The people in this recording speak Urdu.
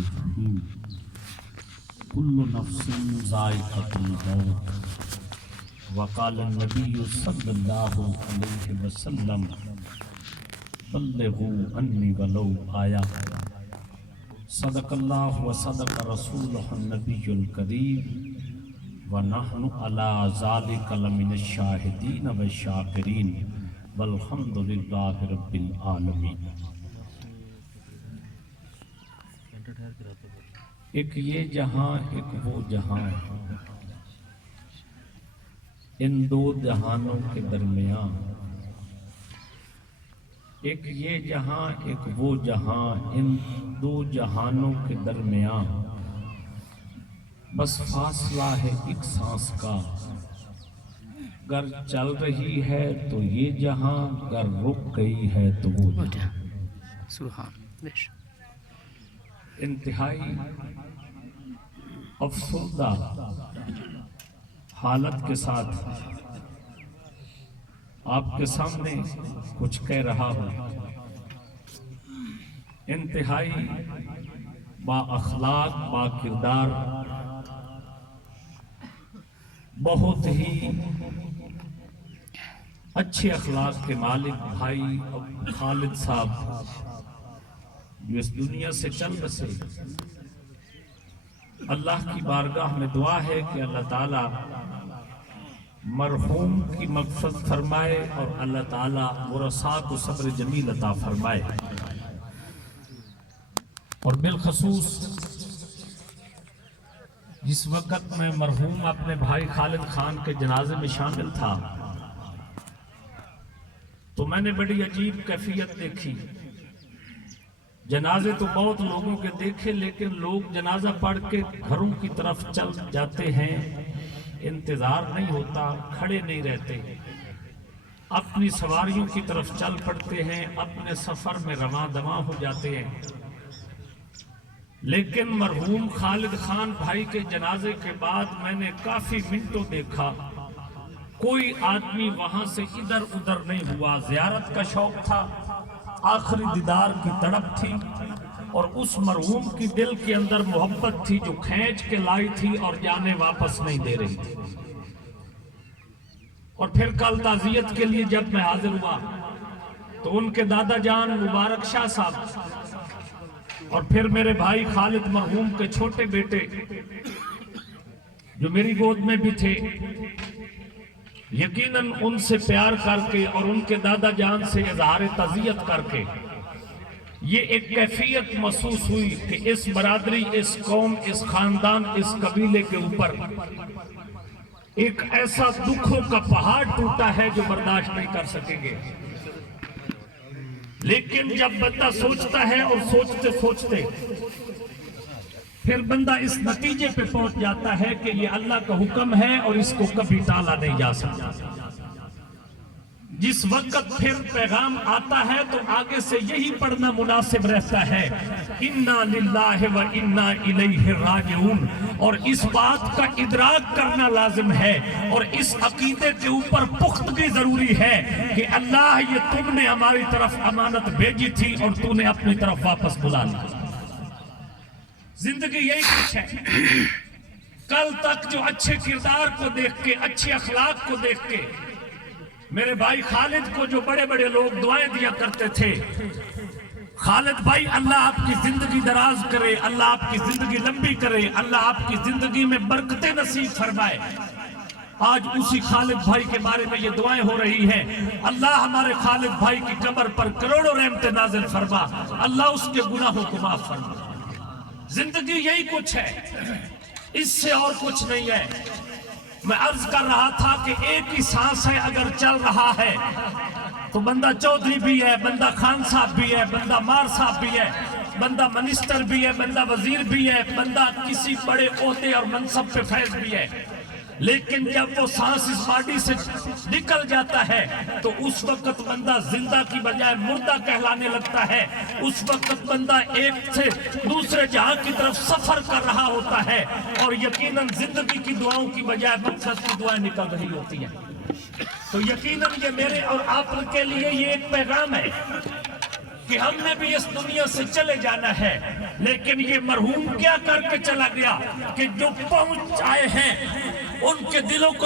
الرحیم کل نفس ذائقۃ الموت وقال النبی صلی اللہ علیہ وسلم بلغوا انی ولو آیا صدق اللہ و صدق رسولہ النبی الکریم ونحن علی ذلک لمن الشاہدین والشاکرین والحمد للہ رب العالمین۔ ایک یہ جہاں ایک وہ جہاں، ان دو جہانوں کے درمیان، ایک یہ جہاں ایک وہ جہاں، ان دو جہانوں کے درمیان بس فاصلہ ہے ایک سانس کا، گر چل رہی ہے تو یہ جہاں، گر رک گئی ہے تو وہ جہاں۔ سبحان انتہائی افسردہ حالت کے ساتھ آپ کے سامنے کچھ کہہ رہا ہوں۔ انتہائی با اخلاق، با کردار، بہت ہی اچھے اخلاق کے مالک بھائی خالد صاحب جو اس دنیا سے چل بسے، اللہ کی بارگاہ میں دعا ہے کہ اللہ تعالیٰ مرحوم کی مغفرت فرمائے اور اللہ تعالیٰ ورثاء کو صبر جمیل عطا فرمائے۔ اور بالخصوص جس وقت میں مرحوم اپنے بھائی خالد خان کے جنازے میں شامل تھا تو میں نے بڑی عجیب کیفیت دیکھی۔ جنازے تو بہت لوگوں کے دیکھے، لیکن لوگ جنازہ پڑھ کے گھروں کی طرف چل جاتے ہیں، انتظار نہیں ہوتا، کھڑے نہیں رہتے، اپنی سواریوں کی طرف چل پڑتے ہیں، اپنے سفر میں رواں دواں ہو جاتے ہیں۔ لیکن مرحوم خالد خان بھائی کے جنازے کے بعد میں نے کافی منٹوں دیکھا، کوئی آدمی وہاں سے ادھر ادھر نہیں ہوا۔ زیارت کا شوق تھا، آخری دیدار کی تڑپ تھی، اور اس مرحوم کی دل کے اندر محبت تھی جو کھینچ کے لائی تھی اور جانے واپس نہیں دے رہی تھی۔ اور پھر کل تعزیت کے لیے جب میں حاضر ہوا تو ان کے دادا جان مبارک شاہ صاحب اور پھر میرے بھائی خالد مرحوم کے چھوٹے بیٹے جو میری گود میں بھی تھے، یقیناً ان سے پیار کر کے اور ان کے دادا جان سے اظہار تعزیت کر کے یہ ایک کیفیت محسوس ہوئی کہ اس برادری، اس قوم، اس خاندان، اس قبیلے کے اوپر ایک ایسا دکھوں کا پہاڑ ٹوٹا ہے جو برداشت نہیں کر سکیں گے۔ لیکن جب بندہ سوچتا ہے اور سوچتے سوچتے پھر بندہ اس نتیجے پہ پہنچ جاتا ہے کہ یہ اللہ کا حکم ہے اور اس کو کبھی ٹالا نہیں جا سکتا۔ جس وقت پھر پیغام آتا ہے تو آگے سے یہی پڑھنا مناسب رہتا ہے، اِنَّا لِلَّهِ وَإِنَّا إِلَيْهِ رَاجِعُونَ، اور اس بات کا ادراک کرنا لازم ہے اور اس عقیدے کے اوپر پختگی ضروری ہے کہ اللہ یہ تم نے ہماری طرف امانت بھیجی تھی اور تو نے اپنی طرف واپس بلا لی۔ زندگی یہی کچھ ہے۔ کل تک جو اچھے کردار کو دیکھ کے، اچھے اخلاق کو دیکھ کے، میرے بھائی خالد کو جو بڑے بڑے لوگ دعائیں دیا کرتے تھے، خالد بھائی اللہ آپ کی زندگی دراز کرے، اللہ آپ کی زندگی لمبی کرے، اللہ آپ کی زندگی میں برکتیں نصیب فرمائے، آج اسی خالد بھائی کے بارے میں یہ دعائیں ہو رہی ہیں، اللہ ہمارے خالد بھائی کی قبر پر کروڑوں رحمتیں نازل فرما، اللہ اس کے گناہوں کو معاف فرما۔ زندگی یہی کچھ ہے، اس سے اور کچھ نہیں ہے۔ میں عرض کر رہا تھا کہ ایک ہی سانس ہے، اگر چل رہا ہے تو بندہ چودھری بھی ہے، بندہ خان صاحب بھی ہے، بندہ مار صاحب بھی ہے، بندہ منسٹر بھی ہے، بندہ وزیر بھی ہے، بندہ کسی بڑے عہدے اور منصب پہ فیض بھی ہے۔ لیکن جب وہ سانس اس باڈی سے نکل جاتا ہے تو اس وقت بندہ زندہ کی بجائے مردہ کہلانے لگتا ہے۔ اس وقت بندہ ایک سے دوسرے جہاں کی طرف سفر کر رہا ہوتا ہے اور یقیناً زندگی کی دعاؤں کی بجائے مقصد کی دعائیں نکل رہی ہوتی ہیں۔ تو یقیناً یہ میرے اور آپ کے لیے یہ ایک پیغام ہے کہ ہم نے بھی اس دنیا سے چلے جانا ہے، لیکن یہ مرحوم کیا کر کے چلا گیا کہ جو پہنچ آئے ہیں ان کے دلوں کو